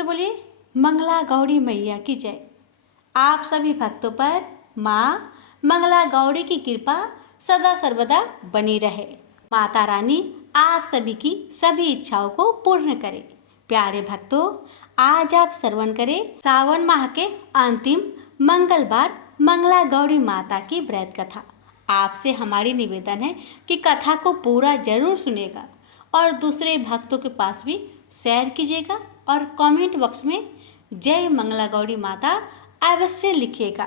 से बोलिए मंगला गौरी मैया की जय। आप सभी भक्तों पर माँ मंगला गौरी की कृपा सदा सर्वदा बनी रहे। माता रानी आप सभी की सभी इच्छाओं को पूर्ण करे। प्यारे भक्तों, आज आप श्रवण करें सावन माह के अंतिम मंगलवार मंगला गौरी माता की व्रत कथा। आपसे हमारी निवेदन है कि कथा को पूरा जरूर सुनेगा और दूसरे भक्तों के पास भी शेयर कीजिएगा और कमेंट बॉक्स में जय मंगला गौरी माता अवश्य लिखिएगा।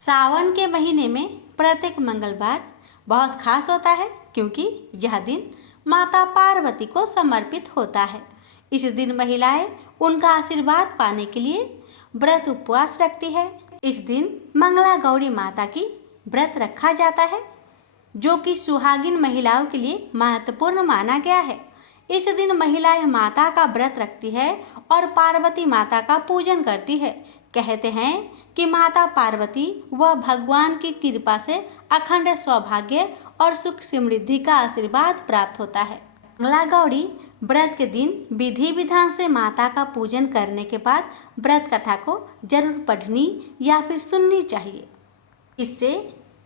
सावन के महीने में प्रत्येक मंगलवार बहुत खास होता है क्योंकि यह दिन माता पार्वती को समर्पित होता है। इस दिन महिलाएं उनका आशीर्वाद पाने के लिए व्रत उपवास रखती है। इस दिन मंगला गौरी माता की व्रत रखा जाता है जो कि सुहागिन महिलाओं के लिए महत्वपूर्ण माना गया है। इस दिन महिलाएं माता का व्रत रखती है और पार्वती माता का पूजन करती है। कहते हैं कि माता पार्वती व भगवान की कृपा से अखंड सौभाग्य और सुख समृद्धि का आशीर्वाद प्राप्त होता है। मंगला गौरी व्रत के दिन विधि विधान से माता का पूजन करने के बाद व्रत कथा को जरूर पढ़नी या फिर सुननी चाहिए। इससे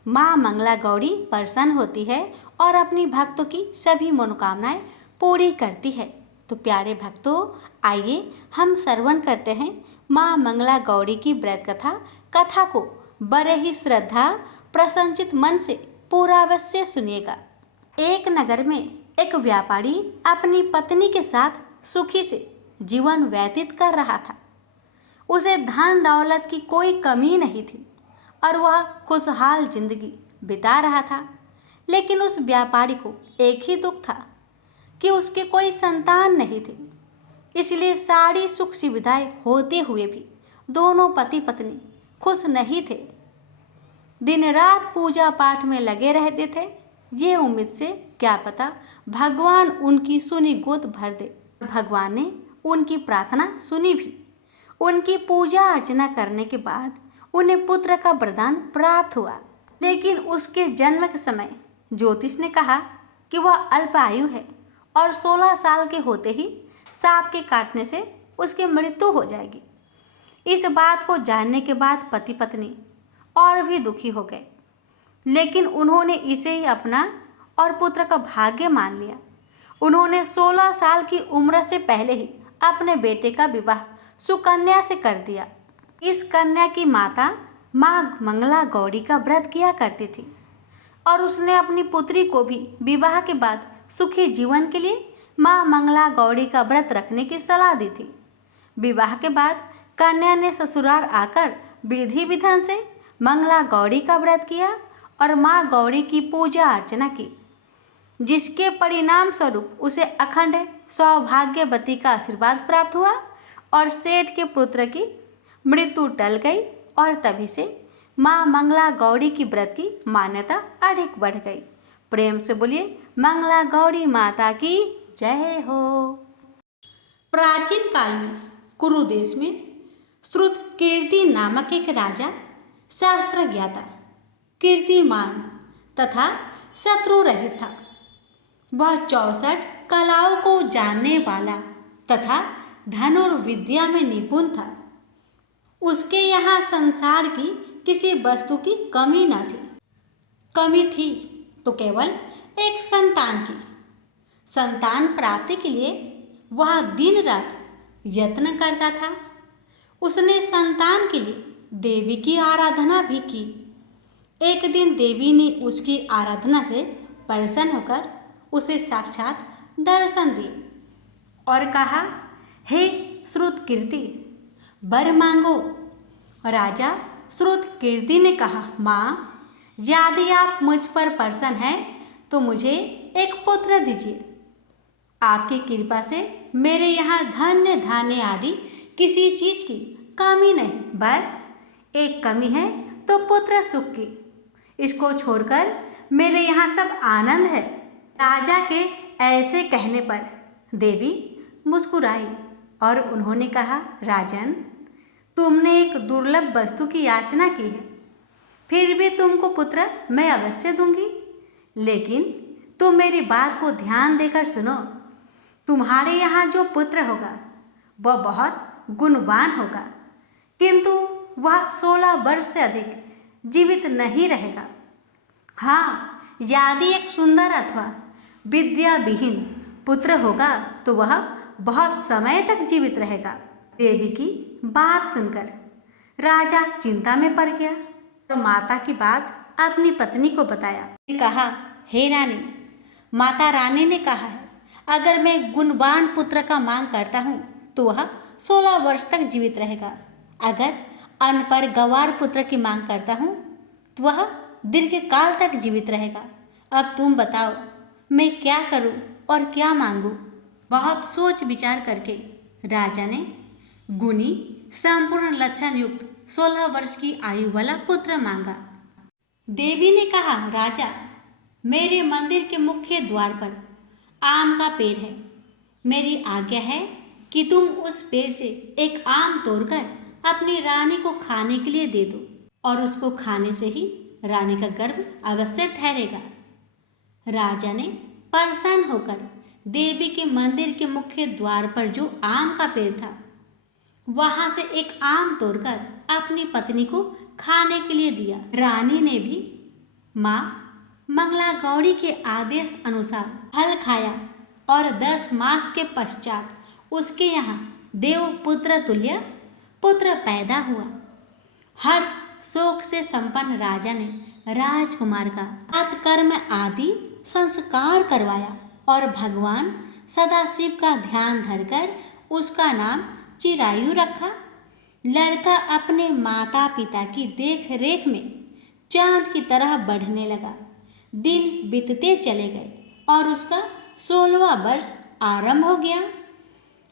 माँ मंगला गौरी प्रसन्न होती है और अपनी भक्तों की सभी मनोकामनाएं पूरी करती है। तो प्यारे भक्तों, आइए हम श्रवण करते हैं माँ मंगला गौरी की व्रत कथा को बड़े ही श्रद्धा प्रसन्नचित मन से पूरा अवश्य सुनिएगा। एक नगर में एक व्यापारी अपनी पत्नी के साथ सुखी से जीवन व्यतीत कर रहा था। उसे धन दौलत की कोई कमी नहीं थी और वह खुशहाल जिंदगी बिता रहा था। लेकिन उस व्यापारी को एक ही दुख था कि उसके कोई संतान नहीं थी। इसलिए सारी सुख सुविधाएं होते हुए भी दोनों पति पत्नी खुश नहीं थे। दिन रात पूजा पाठ में लगे रहते थे, ये उम्मीद से क्या पता भगवान उनकी सुनी गोद भर दे। भगवान ने उनकी प्रार्थना सुनी भी। उनकी पूजा अर्चना करने के बाद उन्हें पुत्र का वरदान प्राप्त हुआ। लेकिन उसके जन्म के समय ज्योतिष ने कहा कि वह अल्प आयु है और 16 साल के होते ही सांप के काटने से उसकी मृत्यु हो जाएगी। इस बात को जानने के बाद पति पत्नी और भी दुखी हो गए, लेकिन उन्होंने इसे ही अपना और पुत्र का भाग्य मान लिया। उन्होंने 16 साल की उम्र से पहले ही अपने बेटे का विवाह सुकन्या से कर दिया। इस कन्या की माता माँ मंगला गौरी का व्रत किया करती थी और उसने अपनी पुत्री को भी विवाह के बाद सुखी जीवन के लिए माँ मंगला गौरी का व्रत रखने की सलाह दी थी। विवाह के बाद कन्या ने ससुराल आकर विधि विधान से मंगला गौरी का व्रत किया और माँ गौरी की पूजा अर्चना की, जिसके परिणाम स्वरूप उसे अखंड सौभाग्यवती का आशीर्वाद प्राप्त हुआ और सेठ के पुत्र की मृत्यु टल गई और तभी से माँ मंगला गौरी की व्रत की मान्यता अधिक बढ़ गई। प्रेम से बोलिए मंगला गौरी माता की जय हो। प्राचीन काल में कुरु देश में श्रुत कीर्ति नामक एक राजा शास्त्र ज्ञाता, कीर्तिमान तथा शत्रु रहित था। वह 64 कलाओं को जानने वाला तथा धनुर्विद्या में निपुण था। उसके यहाँ संसार की किसी वस्तु की कमी न थी। कमी थी तो केवल एक संतान की। संतान प्राप्ति के लिए वह दिन रात यत्न करता था। उसने संतान के लिए देवी की आराधना भी की। एक दिन देवी ने उसकी आराधना से प्रसन्न होकर उसे साक्षात दर्शन दिए और कहा, हे श्रुत कीर्ति, वर मांगो। राजा श्रुत कीर्ति ने कहा, माँ, यदि आप मुझ पर प्रसन्न हैं तो मुझे एक पुत्र दीजिए। आपकी कृपा से मेरे यहाँ धन्य धान्य आदि किसी चीज की कमी नहीं, बस एक कमी है तो पुत्र सुख की। इसको छोड़कर मेरे यहाँ सब आनंद है। राजा के ऐसे कहने पर देवी मुस्कुराई और उन्होंने कहा, राजन, तुमने एक दुर्लभ वस्तु की याचना की है, फिर भी तुमको पुत्र मैं अवश्य दूंगी। लेकिन तुम मेरी बात को ध्यान देकर सुनो। तुम्हारे यहाँ जो पुत्र होगा वह बहुत गुणवान होगा, किंतु वह 16 वर्ष से अधिक जीवित नहीं रहेगा। हाँ, यदि एक सुंदर अथवा विद्या विहीन पुत्र होगा तो वह बहुत समय तक जीवित रहेगा। देवी की बात सुनकर राजा चिंता में पड़ गया और माता की बात अपनी पत्नी को बताया। कहा, हे रानी, माता रानी ने कहा है, अगर मैं गुणवान पुत्र का मांग करता हूँ तो वह 16 वर्ष तक जीवित रहेगा। अगर अनपढ़ गंवार पुत्र की मांग करता हूँ तो वह दीर्घ काल तक जीवित रहेगा। अब तुम बताओ, मैं क्या करूँ और क्या मांगूँ? बहुत सोच विचार करके राजा ने गुणी संपूर्ण लक्षण युक्त 16 वर्ष की आयु वाला पुत्र मांगा। देवी ने कहा, राजा, मेरे मंदिर के मुख्य द्वार पर आम का पेड़ है। मेरी आज्ञा है कि तुम उस पेड़ से एक आम तोड़कर अपनी रानी को खाने के लिए दे दो और उसको खाने से ही रानी का गर्भ अवश्य ठहरेगा। राजा ने परेशान होकर देवी के मंदिर के मुख्य द्वार पर जो आम का पेड़ था वहां से एक आम तोड़कर अपनी पत्नी को खाने के लिए दिया। रानी ने भी माँ मंगला गौरी के आदेश अनुसार फल खाया और 10 मास के पश्चात उसके यहाँ देव पुत्र तुल्य पुत्र पैदा हुआ। हर्ष शोक से संपन्न राजा ने राजकुमार का कर्म आदि संस्कार करवाया और भगवान सदाशिव का ध्यान धरकर उसका नाम चिरायु रखा। लड़का अपने माता पिता की देख रेख में चांद की तरह बढ़ने लगा। दिन बीतते चले गए और उसका 16वां वर्ष आरंभ हो गया।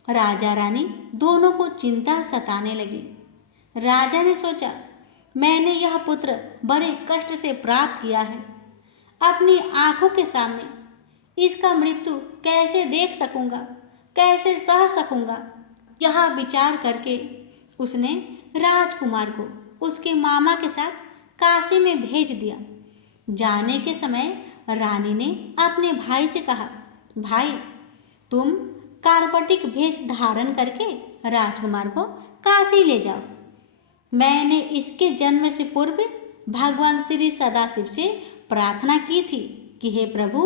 राजा रानी दोनों को चिंता सताने लगी। राजा ने सोचा, मैंने यह पुत्र बड़े कष्ट से प्राप्त किया है। अपनी आंखों के सामने इसका मृत्यु कैसे देख सकूंगा, कैसे सह सकूंगा? यह विचार करके उसने राजकुमार को उसके मामा के साथ काशी में भेज दिया। जाने के समय रानी ने अपने भाई से कहा, भाई, तुम कार्पटिक भेष धारण करके राजकुमार को काशी ले जाओ। मैंने इसके जन्म से पूर्व भगवान श्री सदाशिव से प्रार्थना की थी कि हे प्रभु,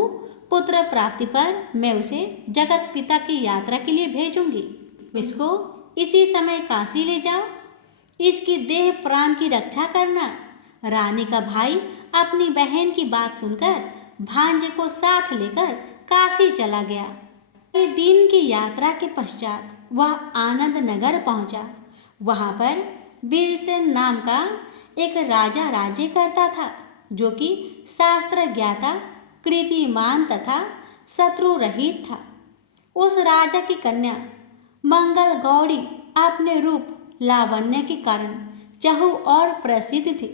पुत्र प्राप्ति पर मैं उसे जगत पिता की यात्रा के लिए भेजूंगी। इसको इसी समय काशी ले जाओ। इसकी देह प्राण की रक्षा करना। रानी का भाई अपनी बहन की बात सुनकर भांजे को साथ लेकर काशी चला गया। कई दिन की यात्रा के पश्चात वह आनंद नगर पहुंचा। वहां पर वीरसेन नाम का एक राजा राज्य करता था, जो कि शास्त्र ज्ञाता, कीर्तिमान तथा शत्रु रहित था। उस राजा की कन्या मंगल गौरी अपने रूप लावण्य के कारण चहु और प्रसिद्ध थी।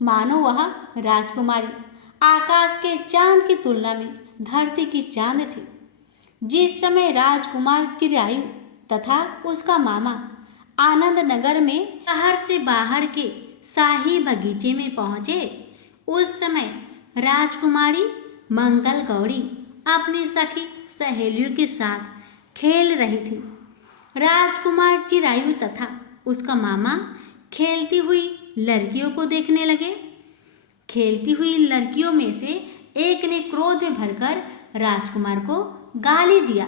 मानो वह राजकुमारी आकाश के चांद की तुलना में धरती की चांद थी। जिस समय राजकुमार चिरायु तथा उसका मामा आनंद नगर में शहर से बाहर के शाही बगीचे में पहुंचे, उस समय राजकुमारी मंगल गौरी अपनी सखी सहेलियों के साथ खेल रही थी। राजकुमार चिरायु तथा उसका मामा खेलती हुई लड़कियों को देखने लगे। खेलती हुई लड़कियों में से एक ने क्रोध में भरकर राजकुमार को गाली दिया।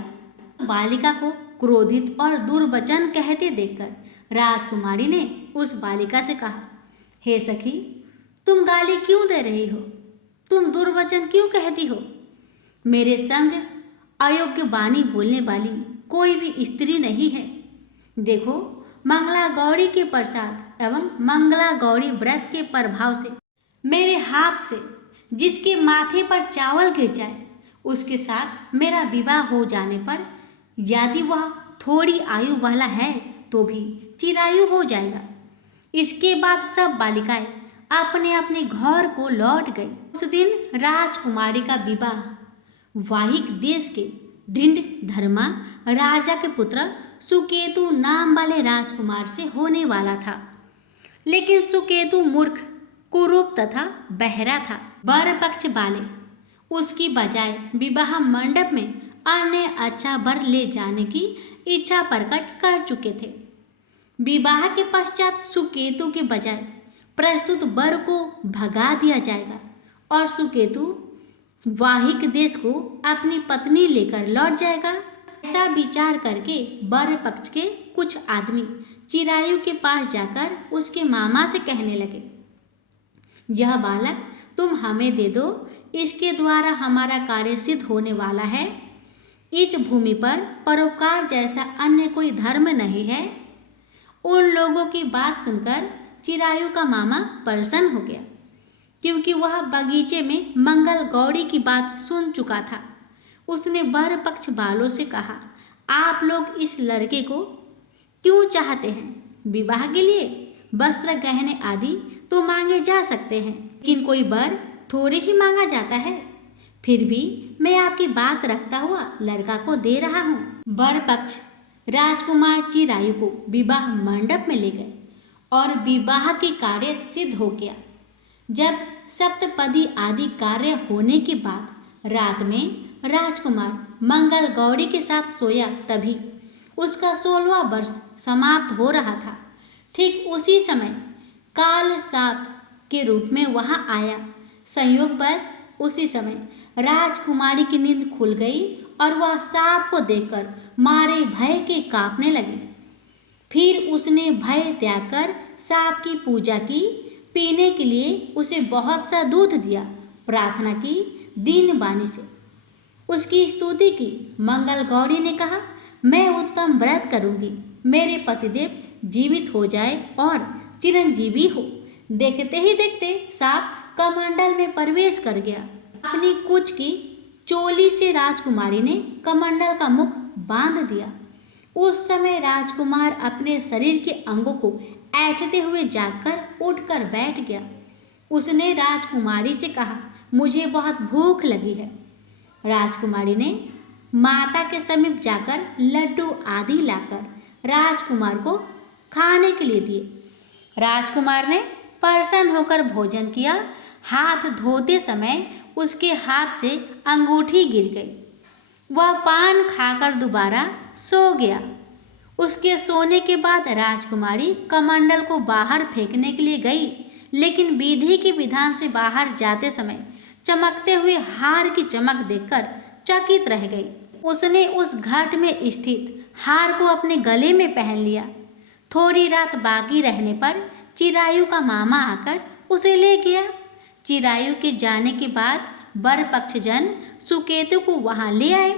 बालिका को क्रोधित और दुर्वचन कहते देखकर राजकुमारी ने उस बालिका से कहा, हे सखी, तुम गाली क्यों दे रही हो? तुम दुर्वचन क्यों कहती हो? मेरे संग अयोग्य वाणी बोलने वाली कोई भी स्त्री नहीं है। देखो, मंगला गौरी के प्रसाद एवं मंगला गौरी व्रत के प्रभाव से मेरे हाथ से जिसके माथे पर चावल गिर जाए, उसके साथ मेरा विवाह हो जाने पर यदि वह थोड़ी आयु वाला है तो भी चिरायु हो जाएगा। इसके बाद सब बालिकाएं अपने अपने घर को लौट गई। उस दिन राजकुमारी का विवाह वाहिक देश के ढिंड धर्मा राजा के पुत्र सुकेतु नाम वाले राजकुमार से होने वाला था। लेकिन सुकेतु मूर्ख, कुरूप तथा बहरा था। वर पक्ष वाले उसकी बजाय विवाह मंडप में अन्य अच्छा वर ले जाने की इच्छा प्रकट कर चुके थे। विवाह के पश्चात सुकेतु के बजाय प्रस्तुत वर को भगा दिया जाएगा और सुकेतु वाहिक देश को अपनी पत्नी लेकर लौट जाएगा। ऐसा विचार करके वर पक्ष के कुछ आदमी चिरायु के पास जाकर उसके मामा से कहने लगे, यह बालक तुम हमें दे दो, इसके द्वारा हमारा कार्य सिद्ध होने वाला है। इस भूमि पर परोपकार जैसा अन्य कोई धर्म नहीं है। उन लोगों की बात सुनकर चिरायु का मामा प्रसन्न हो गया, क्योंकि वह बगीचे में मंगल गौरी की बात सुन चुका था। उसने वर पक्ष वालों से कहा, आप लोग इस लड़के को क्यों चाहते हैं? विवाह के लिए वस्त्र गहने आदि तो मांगे जा सकते हैं, लेकिन कोई वर थोड़े ही मांगा जाता है। फिर भी मैं आपकी बात रखता हुआ लड़का को दे रहा हूँ। वर पक्ष राजकुमार चिरायु को विवाह मंडप में ले गए और विवाह के कार्य सिद्ध हो गया। जब सप्तपदी आदि कार्य होने के बाद रात में राजकुमार मंगल गौरी के साथ सोया, तभी उसका 16वां वर्ष समाप्त हो रहा था। ठीक उसी समय काल सांप के रूप में वहां आया। संयोगवश उसी समय राजकुमारी की नींद खुल गई और वह सांप को देखकर मारे भय के कांपने लगी। फिर उसने भय त्याग कर सांप की पूजा की, पीने के लिए उसे बहुत सा दूध दिया, प्रार्थना की दीन बानी से, उसकी स्तुति की। मंगल गौरी ने कहा, मैं उत्तम व्रत करूंगी, मेरे पतिदेव जीवित हो जाए और चिरंजीवी हो। देखते ही देखते सांप कमंडल में प्रवेश कर गया। अपनी कुछ की चोली से राजकुमारी ने कमंडल का मुख बांध दिया। उस समय राजकुमार अपने शरीर के अंगों को ऐंठते हुए जागकर उठकर बैठ गया। उसने राजकुमारी से कहा, मुझे बहुत भूख लगी है। राजकुमारी ने माता के समीप जाकर लड्डू आदि लाकर राजकुमार को खाने के लिए दिए। राजकुमार ने प्रसन्न होकर भोजन किया। हाथ धोते समय उसके हाथ से अंगूठी गिर गई। वह पान खाकर दोबारा सो गया। उसके सोने के बाद राजकुमारी कमंडल को बाहर फेंकने के लिए गई, लेकिन विधि के विधान से बाहर जाते समय चमकते हुए हार की चमक देखकर चकित रह गई। उसने उस घाट में स्थित हार को अपने गले में पहन लिया। थोड़ी रात बाकी रहने पर चिरायु का मामा आकर उसे ले गया। चिरायु के जाने के बाद वर पक्षजन सुकेतु को वहां ले आए।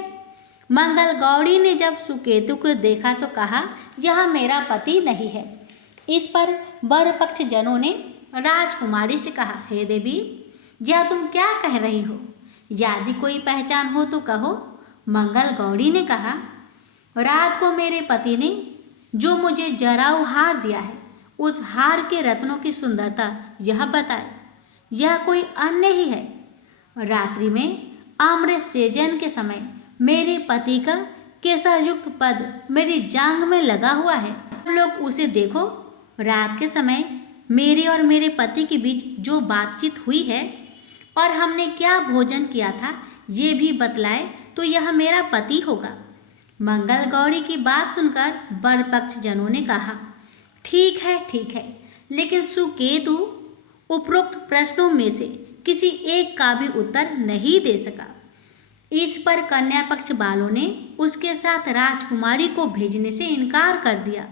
मंगल गौरी ने जब सुकेतु को देखा तो कहा, यह मेरा पति नहीं है। इस पर वर पक्षजनों ने राजकुमारी से कहा, हे देवी, यह तुम क्या कह रही हो? यदि कोई पहचान हो तो कहो। मंगल गौरी ने कहा, रात को मेरे पति ने जो मुझे जराऊ हार दिया है, उस हार के रत्नों की सुंदरता यह बताए, यह कोई अन्य ही है। रात्रि में आम्र सेजन के समय मेरे पति का केसरयुक्त पद मेरी जांघ में लगा हुआ है। तुम लोग उसे देखो। रात के समय मेरे और मेरे पति के बीच जो बातचीत हुई है और हमने क्या भोजन किया था, ये भी बतलाए तो यह मेरा पति होगा। मंगल गौरी की बात सुनकर वर पक्ष जनों ने कहा, ठीक है, लेकिन सुकेतु उपरोक्त प्रश्नों में से किसी एक का भी उत्तर नहीं दे सका। इस पर कन्या पक्ष वालों ने उसके साथ राजकुमारी को भेजने से इनकार कर दिया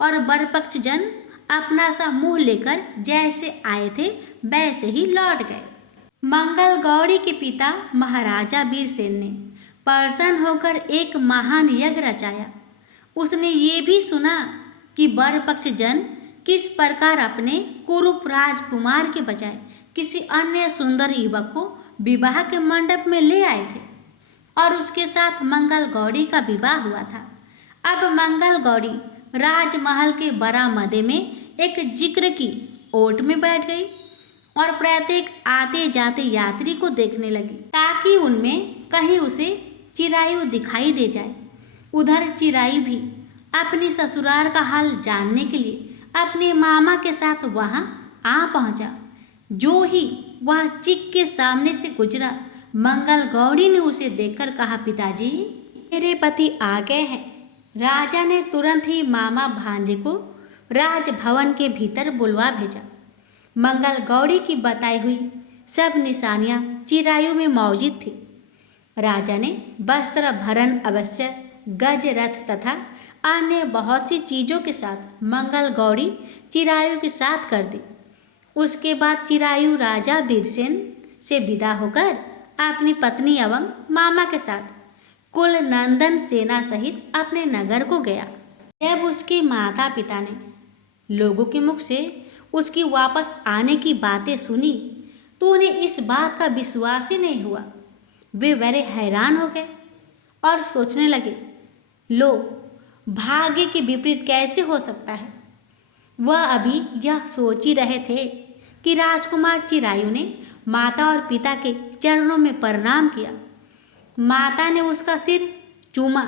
और वर पक्ष जन अपना सा मुंह लेकर जैसे आए थे वैसे ही लौट गए। मंगल गौरी के पिता महाराजा वीरसेन ने प्रसन्न होकर एक महान यज्ञ रचाया। उसने ये भी सुना कि वर पक्ष जन किस प्रकार अपने कुरूप राजकुमार के बजाय किसी अन्य सुंदर युवक को विवाह के मंडप में ले आए थे और उसके साथ मंगल गौरी का विवाह हुआ था। अब मंगल गौरी राजमहल के बरामदे में एक जिक्र की ओट में बैठ गई और प्रत्येक आते जाते यात्री को देखने लगी, ताकि उनमें कहीं उसे चिरायु दिखाई दे जाए। उधर चिरायु भी अपनी ससुराल का हाल जानने के लिए अपने मामा के साथ वहां आ पहुंचा। जो ही वह चिक के सामने से गुजरा, मंगल गौरी ने उसे देखकर कहा, पिताजी, मेरे पति आ गए हैं। राजा ने तुरंत ही मामा भांजे को राजभवन के भीतर बुलवा भेजा। मंगल गौरी की बताई हुई सब निशानियां चिरायु में मौजूद थी। राजा ने वस्त्र भरण अवश्य, गज रथ तथा अन्य बहुत सी चीज़ों के साथ मंगल गौरी चिरायु के साथ कर दी। उसके बाद चिरायु राजा वीरसेन से विदा होकर अपनी पत्नी एवं मामा के साथ कुल नंदन सेना सहित अपने नगर को गया। जब उसके माता पिता ने लोगों के मुख से उसकी वापस आने की बातें सुनी तो उन्हें इस बात का विश्वास ही नहीं हुआ। वे बड़े हैरान हो गए और सोचने लगे, लो, भाग्य के विपरीत कैसे हो सकता है। वह अभी यह सोच ही रहे थे कि राजकुमार चिरायु ने माता और पिता के चरणों में प्रणाम किया। माता ने उसका सिर चूमा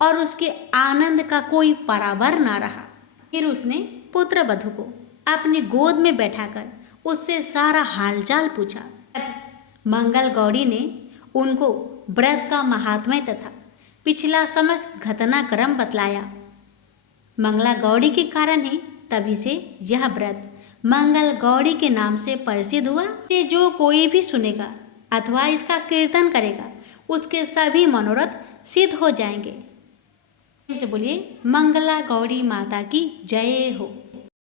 और उसके आनंद का कोई पराबर ना रहा। फिर उसने पुत्र वधू को अपनी गोद में बैठाकर उससे सारा हालचाल पूछा। मंगल गौरी ने उनको व्रत का महात्म्य तथा पिछला समस्त घटनाक्रम बतलाया। मंगला गौरी के कारण ही तभी से यह व्रत मंगल गौरी के नाम से प्रसिद्ध हुआ। ये जो कोई भी सुनेगा अथवा इसका कीर्तन करेगा उसके सभी मनोरथ सिद्ध हो जाएंगे। से बोलिए मंगला गौरी माता की जय हो।